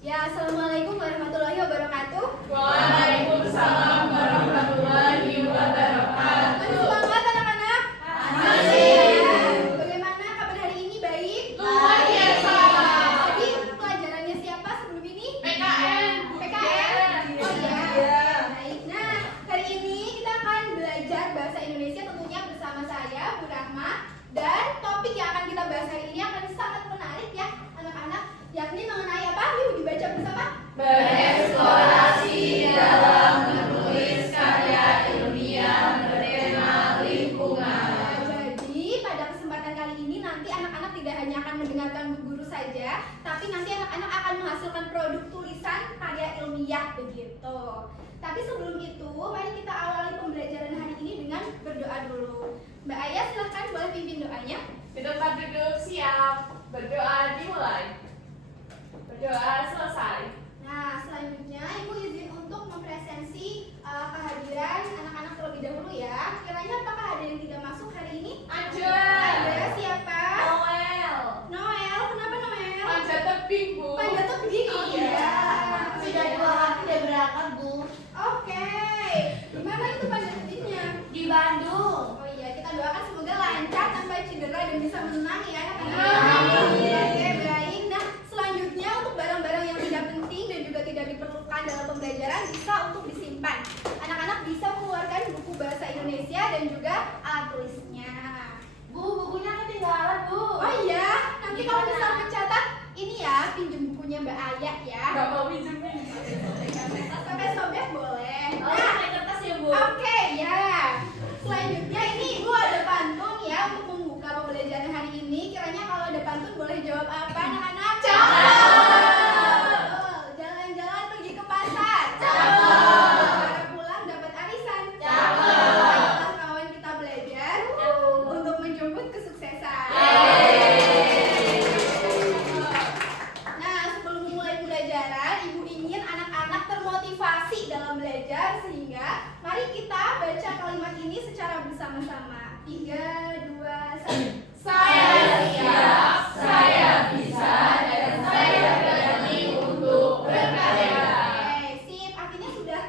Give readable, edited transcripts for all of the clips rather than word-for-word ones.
Ya, Assalamualaikum warahmatullahi wabarakatuh. Waalaikumsalam warahmatullahi wabarakatuh. Semangat anak-anak? Masih. Bagaimana kabar hari ini? Baik? Luar biasa. Tadi pelajarannya siapa sebelum ini? PKN. PKN? Oh iya. Iya. Baik. Nah, hari ini kita akan belajar bahasa Indonesia tentunya bersama saya, Bu Rahma. Dan topik yang akan kita bahas hari ini akan sangat menarik ya, anak-anak. Yakni mengenai apa? Yuk dibaca bersama. Bereksplorasi dalam menulis karya ilmiah bertema lingkungan. Jadi pada kesempatan kali ini nanti anak-anak tidak hanya akan mendengarkan Bu Guru saja, tapi nanti anak-anak akan menghasilkan produk tulisan karya ilmiah begitu. Tapi sebelum itu, mari kita awali pembelajaran hari ini dengan berdoa dulu. Mbak Ayah silahkan boleh pimpin doanya. Di tempat duduk siap. Berdoa dimulai. Berdoa selesai. Nah, selanjutnya Ibu izin untuk mempresensi kehadiran anak-anak terlebih dahulu ya. Kiranya apakah ada yang tidak masuk hari ini? Ada, siapa? Noel. Noel, kenapa Noel? Panjat tebing, Bu. Panjat tebing, iya. Sudah 2 hari tidak berangkat, Bu. Oke, gimana itu panjat tebingnya? Di Bandung. Oh iya, kita doakan semoga lancar tanpa cedera dan bisa menang ya anak-anak. Amin. Oke, baik. Nah, selanjutnya untuk barang-barang yang tidak penting dan juga tidak diperlukan dalam pembelajaran bisa untuk disimpan. Anak-anak bisa mengeluarkan buku bahasa Indonesia dan juga alat tulisnya. Bu, bukunya ketinggalan, Bu. Oh iya, nanti kalau bisa mencatat ini ya, pinjem bukunya Mbak Ayah ya. Gak mau minjemin. Sampai sobek boleh. Oh, Nah, pakai kertas ya, Bu. oke ya. Selanjutnya ini Ibu ada pantun ya untuk membuka pembelajaran hari ini. Kiranya kalau ada pantun boleh jawab apa anak-anak? Betul. Jalan-jalan pergi ke pasar. Cara pulang dapat arisan. Ayolah kawan kita belajar untuk menjemput kesuksesan. Nah, sebelum memulai pembelajaran, Ibu ingin anak-anak termotivasi dalam belajar sehingga mari kita baca kalimat ini secara bersama-sama. 3, 2, 1. Saya siap, saya bisa, dan saya berani untuk berkarya. Oke, sip. Artinya sudah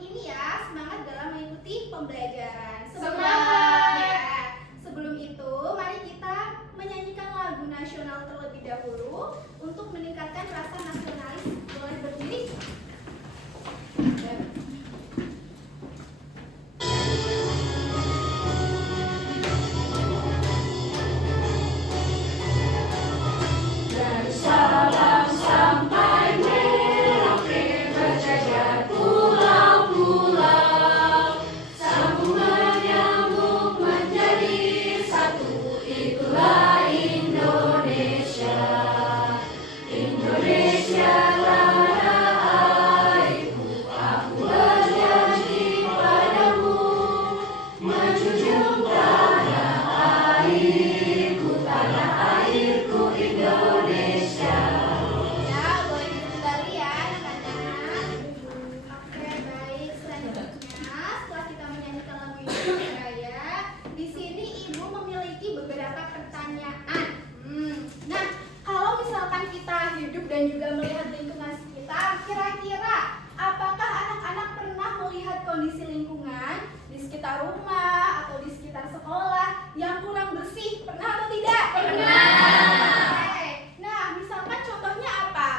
ini ya, semangat dalam mengikuti pembelajaran. Semangat! Ya. Sebelum itu, mari kita menyanyikan lagu nasional terlebih dahulu untuk meningkatkan rasa nasionalis. Boleh berdiri? Dari Sabang sampai Merauke berjajar pulau-pulau, sambung menyambung menjadi satu, itulah Indonesia. Indonesia tanah airku, aku berjanji padamu, menjunjung tanah airku Indonesia. Ya, boleh dikembali ya anak-anak. Oke, baik. Selanjutnya, setelah kita menyanyikan lagu Indonesia Raya, di sini Ibu memiliki beberapa pertanyaan. Nah, kalau misalkan kita hidup dan juga melihat lingkungan sekitar, kira-kira apakah anak-anak pernah melihat kondisi lingkungan di sekitar rumah atau di sekitar sekolah yang kurang bersih? Pernah atau tidak? Pernah. Oke. Nah, misalkan contohnya apa?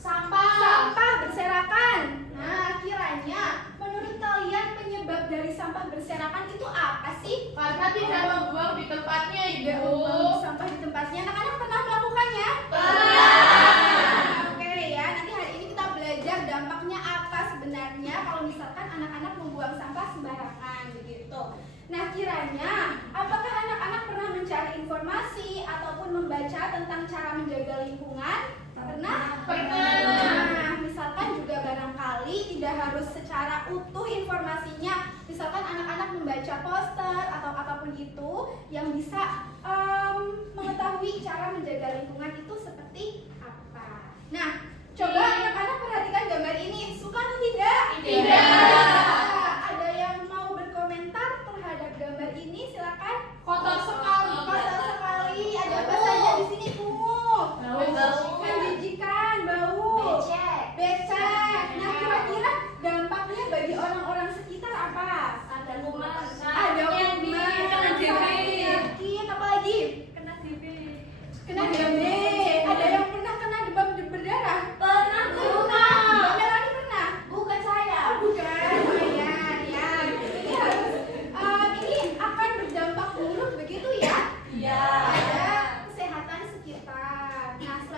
Sampah. Sampah berserakan. Nah, kiranya menurut kalian penyebab dari sampah berserakan itu apa sih? Karena tidak membuang di tempatnya, Tidak Ibu. membuang sampah di tempatnya. Anak-anak pernah melakukannya? Oke ya, nanti hari ini kita belajar dampaknya apa sebenarnya kalau misalkan anak-anak membuang sampah sembarangan begitu. Nah, kiranya apakah anak-anak pernah mencari informasi ataupun membaca tentang cara menjaga lingkungan? Pernah? Pernah. Nah, misalkan juga barangkali tidak harus secara utuh informasinya. Misalkan anak-anak membaca poster atau apapun itu yang bisa mengetahui cara menjaga lingkungan itu seperti apa. Nah, coba anak-anak perhatikan gambar ini. Suka atau tidak? Tidak. Ada yang mau berkomentar terhadap gambar ini? Silakan. Kotor sekali. Kotor sekali. Ada apa saja di sini, kumuh?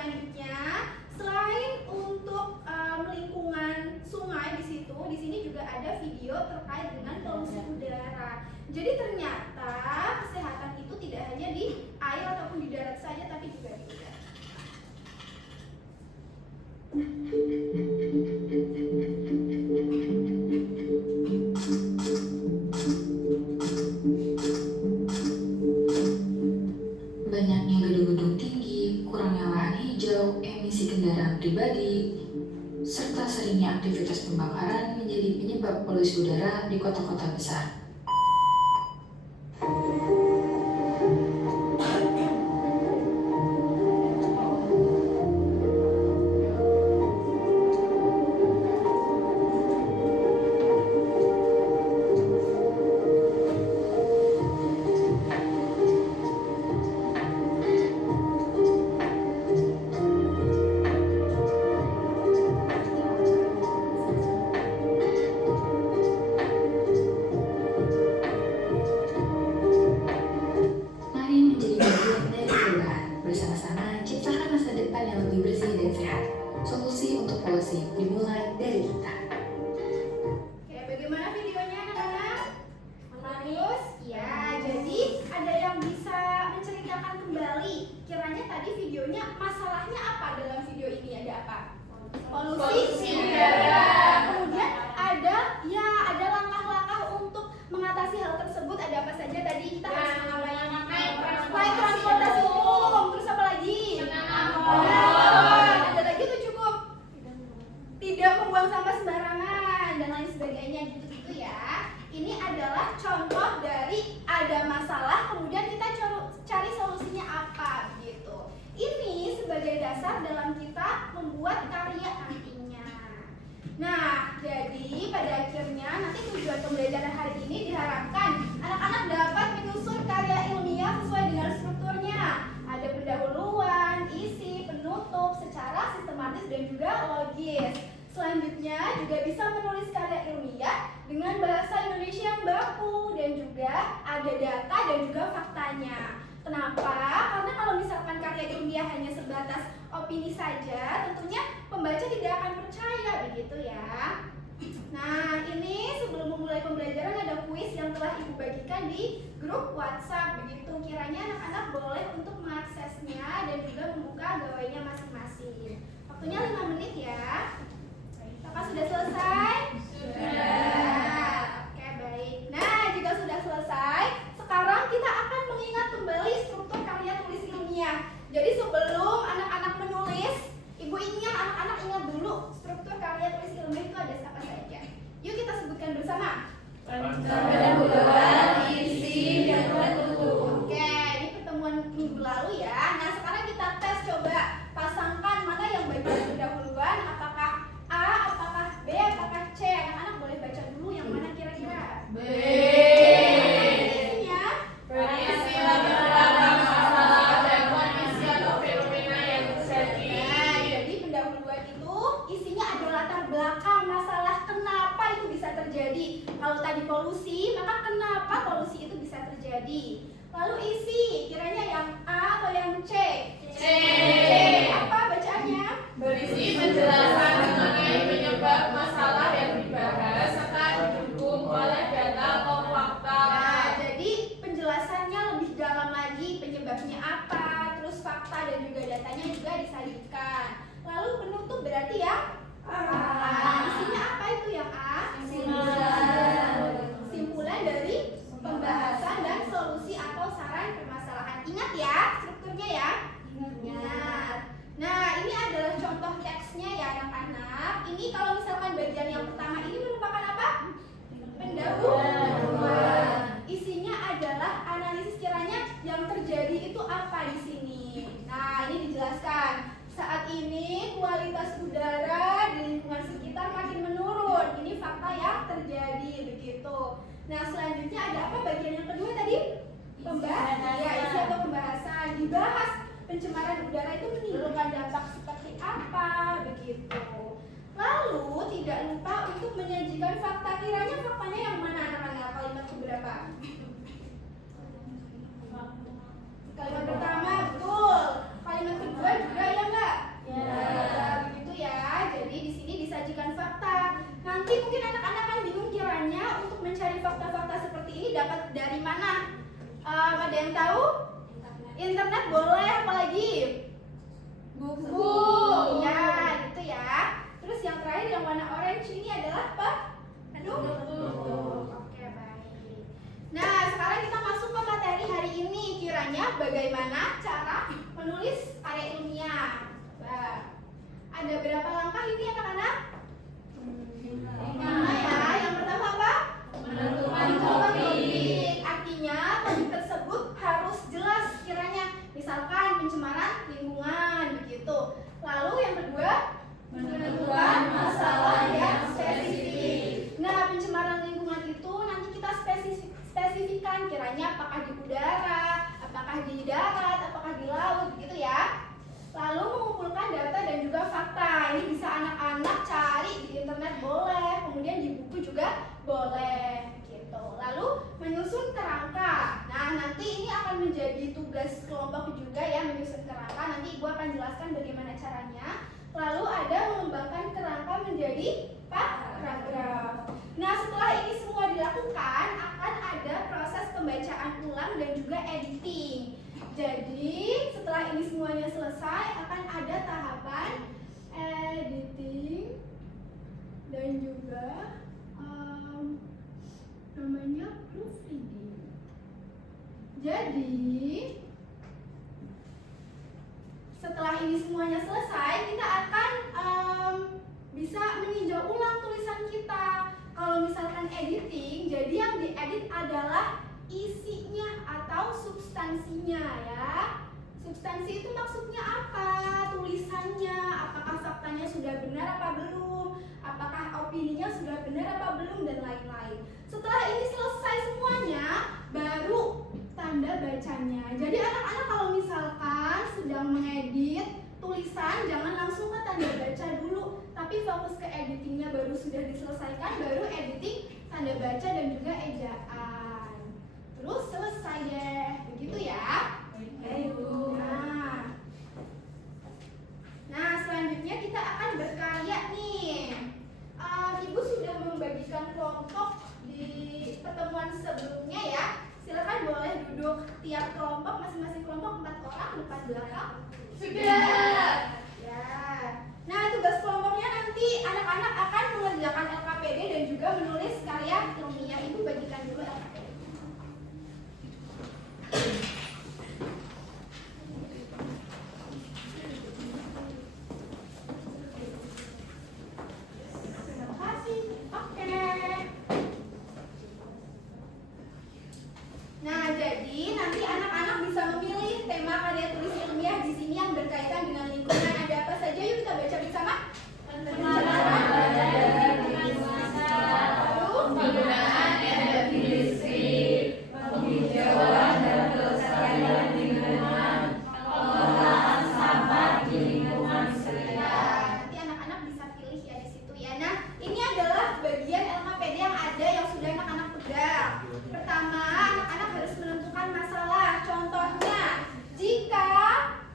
selanjutnya, selain untuk lingkungan sungai di sini juga ada video terkait dengan polusi udara. Jadi ternyata kesehatan itu tidak hanya di air ataupun di darat saja, tapi juga di udara. Banyaknya gedung-gedung tinggi, kurangnya lahan hijau, emisi kendaraan pribadi, serta seringnya aktivitas pembakaran menjadi penyebab polusi udara di kota-kota besar. Mari menjadi bagian dari perubahan. Bersama-sama ciptakan masa depan yang lebih bersih dan sehat. Solusi untuk polusi dimulai dari kita. Oke, bagaimana videonya anak-anak? Bagus? Ya, jadi ada yang bisa menceritakan kembali. Kiranya tadi videonya masalahnya apa dalam video ini? Ada apa? Polusi udara. Kemudian ada langkah-langkah untuk mengatasi hal tersebut. Ada apa saja tadi? Kita harus naik transportasi umum. Terus apa lagi? Ada lagi tuh cukup? Tidak membuang sampah sembarangan dan lain sebagainya gitu-gitu ya. Ini adalah contoh dari ada masalah kemudian kita cari solusinya apa gitu. Ini sebagai dasar dalam kita membuat karya nantinya. Nah, jadi pada akhirnya nanti tujuan pembelajaran hari ini diharapkan anak-anak dapat menyusun karya ilmiah sesuai dengan strukturnya. Ada pendahuluan, isi, penutup secara sistematis dan juga logis. Selanjutnya juga bisa menulis karya ilmiah dengan bahasa Indonesia yang baku dan juga ada data dan juga faktanya. Kenapa? Karena kalau misalkan karya ilmiah hanya sebatas opini saja, tentunya pembaca tidak akan percaya begitu ya. Nah, ini sebelum memulai pembelajaran ada kuis yang telah Ibu bagikan di grup WhatsApp begitu. Kiranya anak-anak boleh untuk mengaksesnya dan juga membuka gawainya masing-masing. Waktunya 5 menit ya. Apakah sudah selesai? Sudah. Oke, baik. Nah, jika sudah selesai, sekarang kita akan mengingat kembali struktur karya tulis ilmiah. Jadi sebelum anak-anak menulis, Ibu ingat anak-anak ingat dulu struktur karya tulis ilmiah itu ada apa saja. Yuk kita sebutkan bersama. Pendahuluan, isi, dan penutup. Oke, ini pertemuan minggu lalu ya. Nah, sekarang kita tes coba pasangkan mana yang bagian pendahuluan, apakah A, apakah B, apakah C. Anak-anak boleh baca dulu yang mana kira-kira? B. Isinya Berisi latar belakang masalah dan kondisi atau fenomena yang terjadi. Nah, jadi pendahuluan itu isinya ada latar belakang masalah kenapa itu bisa terjadi. Kalau tadi polusi, maka kenapa polusi itu bisa terjadi. Lalu isi, kiranya yang A atau yang C? C. Apa bacaannya? Berisi penjelasan mengenai penyebab masalah yang dibahas serta didukung oleh data atau fakta. Nah, jadi penjelasannya lebih dalam lagi, penyebabnya apa, terus fakta dan juga datanya juga disajikan. Lalu penutup berarti ya? Isinya apa itu yang A? Simpulan dari pembahasan dan solusi atau saran permasalahan. Ingat ya strukturnya ya? Ingat. Nah, ini adalah contoh teksnya ya anak-anak. Ini kalau misalkan bagian yang pertama ini merupakan apa? Pendahuluan. Isinya adalah analisis kiranya yang terjadi itu apa di sini. Nah, ini dijelaskan. Saat ini kualitas udara di lingkungan sekitar makin menurun. Ini fakta yang terjadi begitu. Nah, selanjutnya ada apa bagian yang kedua tadi? Pembahasan. Ya, isi atau pembahasan. Dibahas pencemaran udara itu menimbulkan dampak seperti apa begitu. Lalu tidak lupa untuk menyajikan fakta. Kiranya faktanya yang mana anak-anak? Kalimat keberapa? Kalimat pertama betul. Kalimat kedua juga ya enggak? yang tahu? Internet boleh, apalagi? Buku. Ya, gitu ya. Terus yang terakhir yang warna orange ini adalah apa? Oke, baik. Nah, sekarang kita masuk ke materi hari ini. Kiranya bagaimana cara menulis karya ilmiah? Coba. Ada berapa langkah ini anak-anak? 5 ya. Yang pertama apa? Menentukan topik. Artinya topik tersebut harus jelas kiranya. Misalkan pencemaran lingkungan, begitu. Lalu yang kedua, menentukan masalah yang spesifik. Nah, pencemaran lingkungan itu nanti kita spesifikkan kiranya apakah di udara, apakah di darat, apakah di laut, begitu ya. Lalu mengumpulkan data dan juga fakta. Ini bisa anak-anak cari di internet boleh, kemudian di buku juga boleh, gitu. Lalu menyusun kerangka. Nah, nanti ini akan menjadi tugas kelompok juga ya, menyusun kerangka. Nanti Ibu akan jelaskan bagaimana caranya. Lalu ada mengembangkan kerangka menjadi paragraf. Nah, setelah ini semua dilakukan, akan ada proses pembacaan ulang dan juga editing. Jadi, setelah ini semuanya selesai, akan ada tahapan editing dan juga namanya proofreading. Jadi, setelah ini semuanya selesai, kita akan bisa meninjau ulang tulisan kita. Kalau misalkan editing, jadi yang diedit adalah isinya atau substansinya ya. Substansi itu maksudnya apa? Tulisannya, apakah faktanya sudah benar apa belum? Apakah opininya sudah benar apa belum, dan lain-lain. Setelah ini selesai semuanya, baru tanda bacanya. Jadi anak-anak kalau misalkan sedang mengedit tulisan, jangan langsung ke tanda baca dulu, tapi fokus ke editingnya. Baru sudah diselesaikan, baru editing, tanda baca dan juga ejaan. Terus selesai deh, begitu ya. Nah, selanjutnya kita akan berkarya nih. Ibu sudah membagikan kelompok di pertemuan sebelumnya ya. Silakan boleh duduk tiap kelompok, masing-masing kelompok 4 orang depan belakang. Sudah. Ya. Nah, tugas kelompoknya nanti anak-anak akan mengerjakan LKPD dan juga menulis karya ilmiah. Ibu bagikan dulu LKPD. Terima kasih. Oke. Nah, jadi nanti anak-anak bisa memilih tema karya tulis ilmiah di sini yang berkaitan dengan lingkungan. Ada apa saja? Yuk kita baca bersama. Penggunaan energi listrik, penghijauan dan kelestarian lingkungan, pengolahan sampah di lingkungan sekitar. Nanti anak-anak bisa pilih ya di situ ya. Nah, ini adalah bagian LKPD yang ada yang sudah anak-anak pegang. Pertama, anak-anak harus menentukan masalah. Contohnya, jika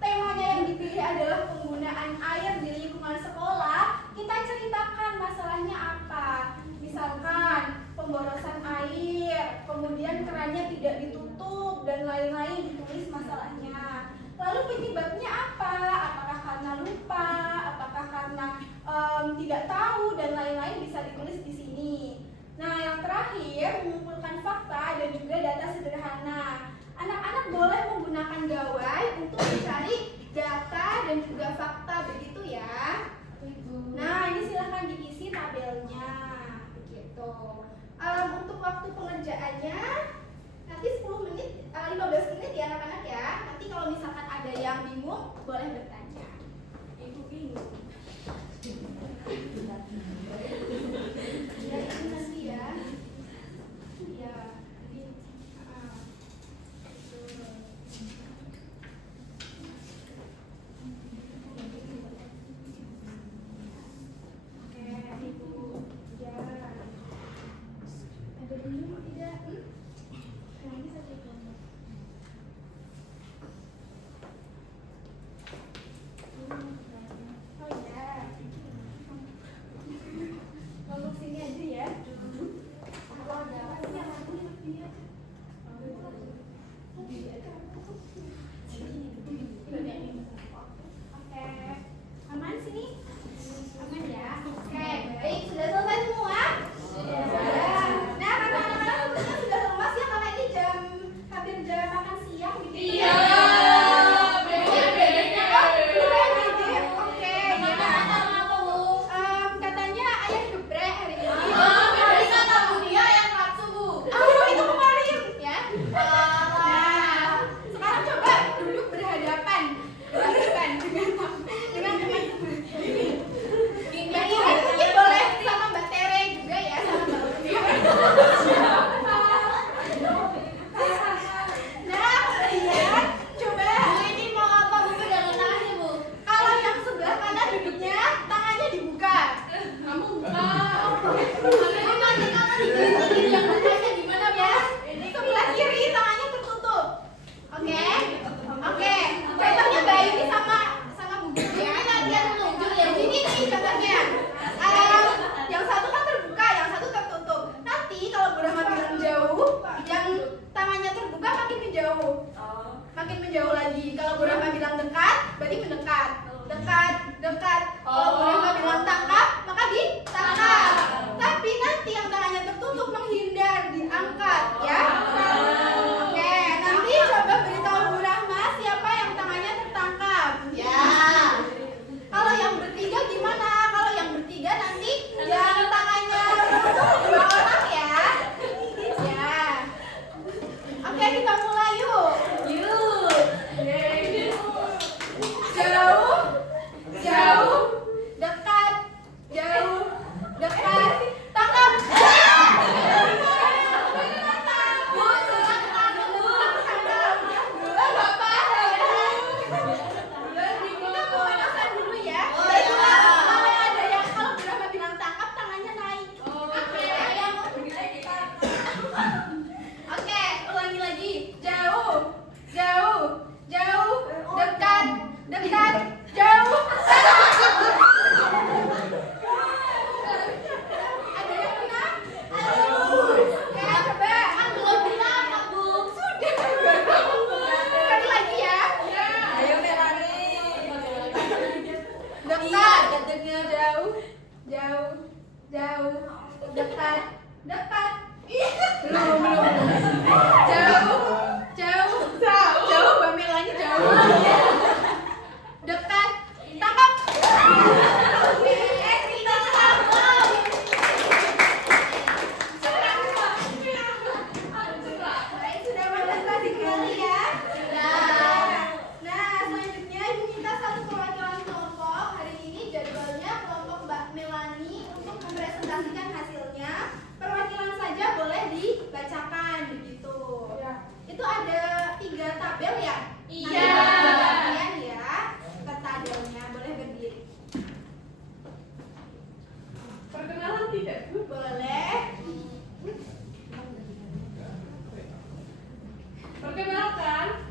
temanya yang dipilih adalah penggunaan air di lingkungan sekolah, kita ceritakan masalahnya apa. Misalkan pemborosan air, kemudian kerannya tidak ditutup dan lain-lain, ditulis masalahnya. Lalu penyebabnya apa? Apakah karena lupa, apakah karena tidak tahu dan lain-lain, bisa ditulis di sini. Nah, yang terakhir mengumpulkan fakta dan juga data sederhana. Anak-anak boleh menggunakan gawai untuk mencari data dan juga fakta, begitu ya. Nah, ini silahkan diisi tabelnya, begitu. Untuk waktu pengerjaannya nanti 10 menit, 15 menit ya anak-anak ya. Nanti kalau misalkan ada yang bingung, boleh bertanya. Ibu bingung. Ya, ini nanti ya. Ya, ini. Oke, Ibu. Ya. Ada bingung tidak? Nanti satu kelompok. Yang tengahnya gimana ya? Sebelah kiri tangannya tertutup. Oke? Oke. Contohnya Mbak Yuni sama Bu Guru ya. Nanti yang menunjuk ya. Ini nih contohnya. Yang satu kan terbuka, yang satu tertutup. Nanti kalau Bu Rahma bilang jauh, yang tangannya terbuka makin menjauh. Makin menjauh lagi. Kalau Bu Rahma bilang dekat, berarti mendekat. Dekat, dekat. Kalau Bu Rahma bilang tangkap, maka ditangkap. Tapi nanti yang tangannya tertutup menghindar, diangkat ya. Oke, nanti coba beritahu Bu Rahma siapa yang tangannya tertangkap. Ya. Kalau yang bertiga gimana? Kalau yang bertiga nanti yang tangannya tertutup 2 orang ya. Ya. Oke, kita mulai yuk. Jauh, jauh, dekat, jauh, dekat, tangkap. Kita pemanasan dulu ya. Kalau ada yang kalau Bu Rahma bilang tangkap, tangannya naik. Oke, ulangi lagi. Jauh, jauh, jauh, dekat, dekat, jauh. Ada yang menang? Oke, coba. Belum bilang, Bu. Sudah. Sekali lagi ya. Ayo Melani. Dekat, jauh, jauh, jauh, dekat, dekat. Belum. Jauh, jauh, jauh. Mbak Melani jauh. Dekat, tangkap. Kita tangkap. Baik, sudah konsentrasi kembali ya. Nah, selanjutnya Ibu minta satu perwakilan kelompok. Hari ini jadwalnya kelompok Mbak Melani untuk mempresentasikan hasilnya. Perwakilan saja boleh dibacakan begitu. Itu ada 3 tabel ya? Iya. Bagian ya. Ke tabelnya boleh berdiri. Perkenalan tidak, Bu? Boleh. Perkenalkan,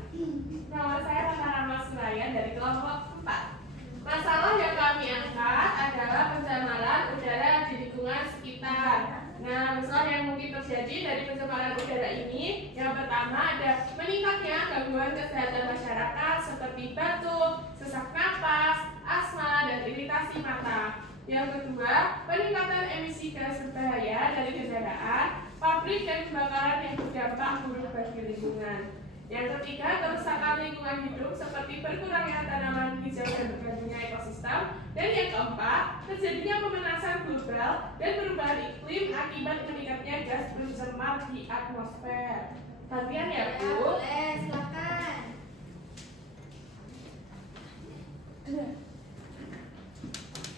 nama saya Rama Suraya dari kelompok 4. Masalah yang kami angkat adalah pencemaran udara di lingkungan sekitar. Nah, masalah yang mungkin terjadi dari pencemaran udara ini, yang pertama ada meningkatnya gangguan kesehatan masyarakat seperti batuk, sesak napas, asma, dan iritasi mata. Yang kedua, peningkatan emisi gas berbahaya dari kendaraan, pabrik, dan kebakaran yang berdampak buruk bagi lingkungan. Yang ketiga, kerusakan lingkungan hidup seperti berkurangnya tanaman hijau dan bergabungnya ekosistem. Dan yang keempat, terjadinya pemanasan global dan perubahan iklim akibat meningkatnya gas pencemar di atmosfer. Gantian ya, Bu? Boleh, silakan.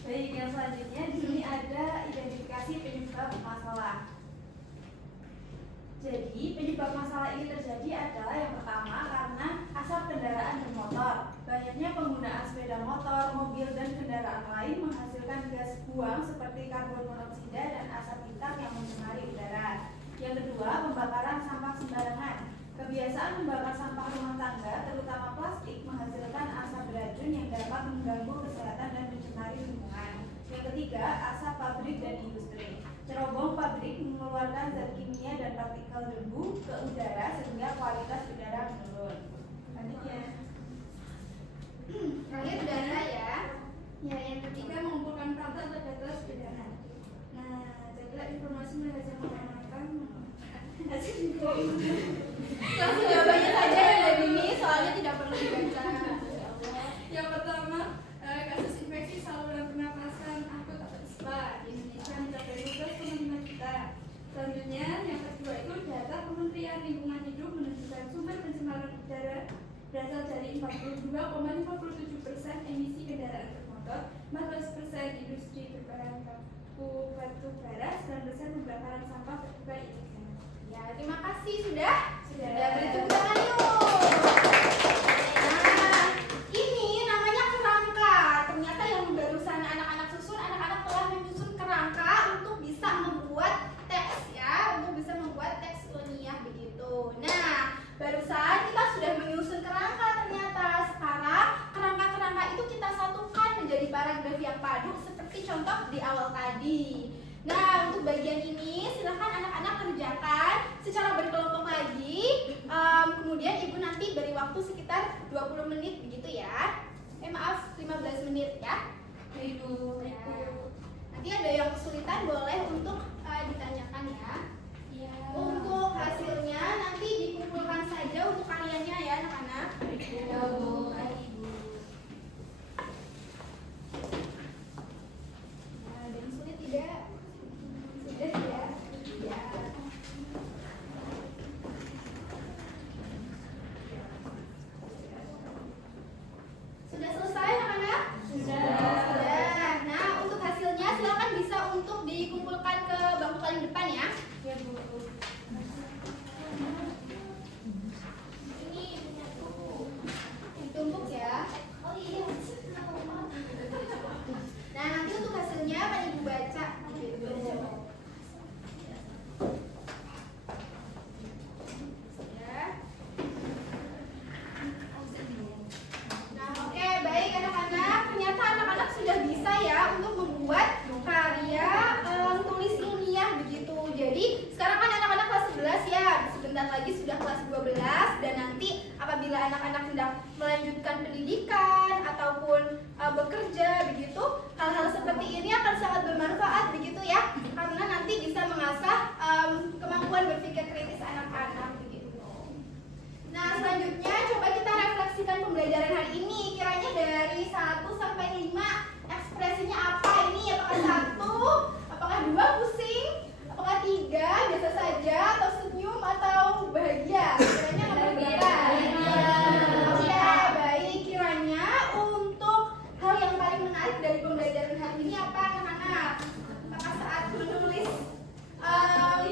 Baik, yang selanjutnya di sini ada identifikasi penyebab masalah. Jadi, penyebab masalah ini terjadi adalah yang pertama karena asap kendaraan bermotor. Banyaknya penggunaan sepeda motor, mobil, dan kendaraan lain menghasilkan gas buang seperti karbon monoksida dan asap hitam yang mencemari udara. Yang kedua, pembakaran sampah sembarangan. Kebiasaan membakar sampah rumah tangga, terutama plastik, menghasilkan asap beracun yang dapat mengganggu kesehatan dan mencemari lingkungan. Yang ketiga, asap pabrik dan industri. Cerobong pabrik mengeluarkan zat kimia dan partikel debu ke udara sehingga kualitas udara menurun. Selanjutnya, Terakhir udara ya. Ya, yang ketiga mengumpulkan fakta atau data udara. Nah, jadilah informasi menghasilkan mengamankan. Langsung jawabannya saja yang dari ini, soalnya tidak perlu dibaca. Yang pertama, kasus infeksi saluran pernapasan akut atau ISPA di Indonesia mencapai 12,5 juta. Selanjutnya, yang kedua itu data Kementerian Lingkungan Hidup menunjukkan sumber pencemaran udara berasal dari 42,57% emisi kendaraan bermotor, 14% industri berbahan baku batu bara, 9% pembakaran sampah terbuka ilegal. Ya, terima kasih sudah beri tepuk tangan yuk. Nah, ini namanya kerangka. Ternyata yang barusan anak-anak susun, anak-anak telah menyusun kerangka untuk bisa membuat kaligrafi yang padu seperti contoh di awal tadi. Nah, untuk bagian ini silahkan anak-anak kerjakan secara berkelompok lagi. Kemudian ibu nanti beri waktu sekitar 20 menit begitu ya. Maaf, 15 menit ya. Ibu. Ya. Nanti ada yang kesulitan boleh untuk ditanyakan ya. Iya. Untuk hasilnya nanti dikumpulkan saja untuk karyanya ya anak-anak. Ya, Bu. Nah, ada yang sulit tidak? Sudah ya. Ya. Sudah selesai anak-anak? Sudah. Nah, untuk hasilnya silakan bisa untuk dikumpulkan ke bangku paling depan ya. Ya, Bu. Ini punya buku. Ditumpuk ya. Oh iya. Nah, nanti untuk hasilnya akan ibu baca gitu. Ya. Nah, oke, baik anak-anak. Ternyata anak-anak sudah bisa ya untuk membuat karya tulis ilmiah begitu. Jadi, sekarang kan anak-anak kelas 11 ya. Sebentar lagi sudah kelas 12 dan nanti apabila anak-anak hendak melanjutkan pendidikan ataupun bekerja begitu, hal-hal seperti ini akan sangat bermanfaat begitu ya. Karena nanti bisa mengasah kemampuan berpikir kritis anak-anak begitu. Nah, selanjutnya coba kita refleksikan pembelajaran hari ini. Kiranya dari 1 sampai 5 ekspresinya apa ini? Apakah 1, apakah 2 pusing, apakah 3 biasa saja, atau senyum, atau bahagia? Kiranya nomor berapa? Oke, baik. Kiranya untuk hal yang paling menarik dari pembelajaran hari ini apa anak-anak? Apakah saat menulis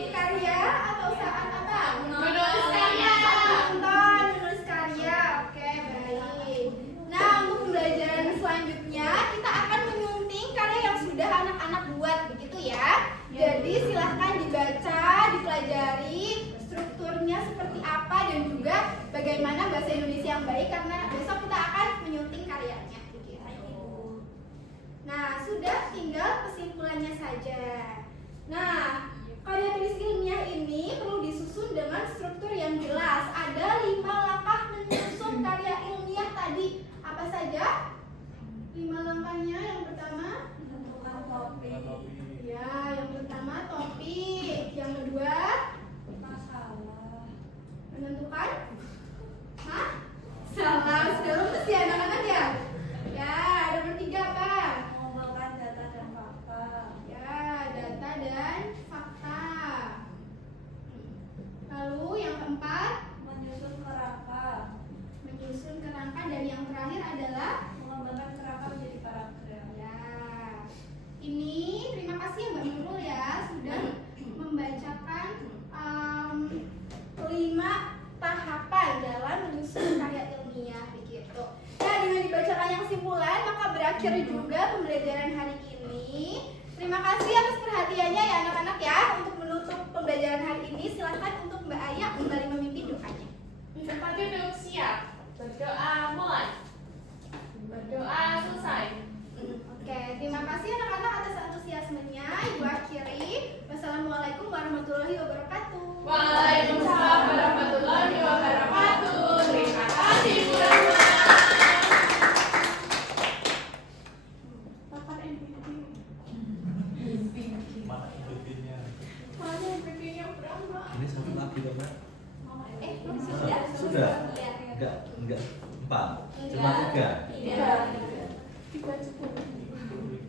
karya atau saat apa? Menulis karya. Menonton, menulis karya. Oke, baik. Nah, untuk pembelajaran selanjutnya kita akan menyunting karya yang sudah anak-anak buat begitu ya. Jadi silahkan dibaca, dipelajari strukturnya seperti apa dan juga bagaimana bahasa Indonesia yang baik karena besok kita akan menyunting karyanya begitu. Nah, sudah tinggal kesimpulannya saja. Nah, karya tulis ilmiah ini perlu disusun dengan struktur yang jelas. Ada 5 langkah menyusun karya ilmiah tadi. Apa saja? 5 langkahnya. Yang pertama, Tentukan topik. ya, yang pertama topik. Yang kedua, Masalah. menentukan. Hah? Salah, sudah lulus ya anak-anak ya? Ya, ada nomor 3 apa? Mengumpulkan data dan fakta. Ya, data dan fakta. Lalu yang keempat, Menyusun kerangka. menyusun kerangka, dan yang terakhir adalah Mengembangkan kerangka menjadi paragraf. ya. Ini terima kasih ya Mbak Nurul ya sudah membacakan 5 tahapan dalam menyusun karya ilmiah begitu. Nah, dengan dibacakan yang simpulan maka berakhir juga pembelajaran hari ini. Terima kasih atas perhatiannya ya anak-anak ya. Untuk menutup pembelajaran hari ini silakan untuk Mbak Aya kembali memimpin doanya. Cepat duduk, siap. Berdoa mulai. Berdoa selesai. Oke, terima kasih anak-anak atas antusiasmenya. Ibu akhiri. Wassalamualaikum warahmatullahi wabarakatuh. Waalaikumsalam warahmatullahi wabarakatuh. Terima kasih Bu Rahma. Papan NPWP.